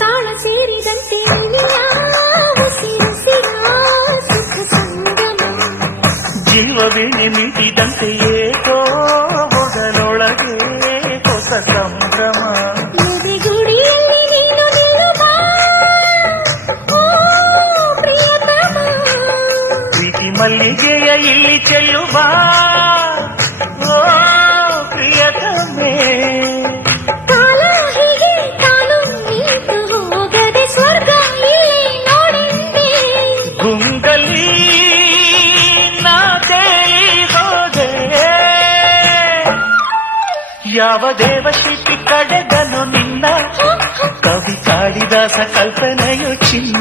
ತಾಳ ಸೇರಿದಂತೆ ಸುಖ ಸಂಗಮ ಜೀವವೇನೆ ಮಿಡಿದಂತೆ ಏಕೋ ಮೊದಲೊಳಗೆ ಹೊಸ ಸಂಭ್ರಮ ಗುಡಿಯಲ್ಲಿ ನೀನು ನಿಲ್ಲುವ ಪ್ರಿಯತಮ ಪ್ರೀತಿ ಮಲ್ಲಿಗೆಯ ಇಲ್ಲಿ ಚೆಲ್ಲುವ ಓ ಪ್ರಿಯತಮೇ ಕಾಲ ಹೀಗೆ ಕಾಲು ನೀತು ಹೋಗದೆ ಸ್ವರ್ಗ ಇಲ್ಲಿ ನೋಡಿದ್ದೆ ಗುಂಗಲಿ ನಾ ತೇಲಿ ಹೋದೆ ಯಾವ ದೇವಶಿಲ್ಪಿ ಕಡೆದನು ನಿನ್ನ ಕವಿ ಕಾಳಿದಾಸ ಕಲ್ಪನೆಯು ಚಿನ್ನ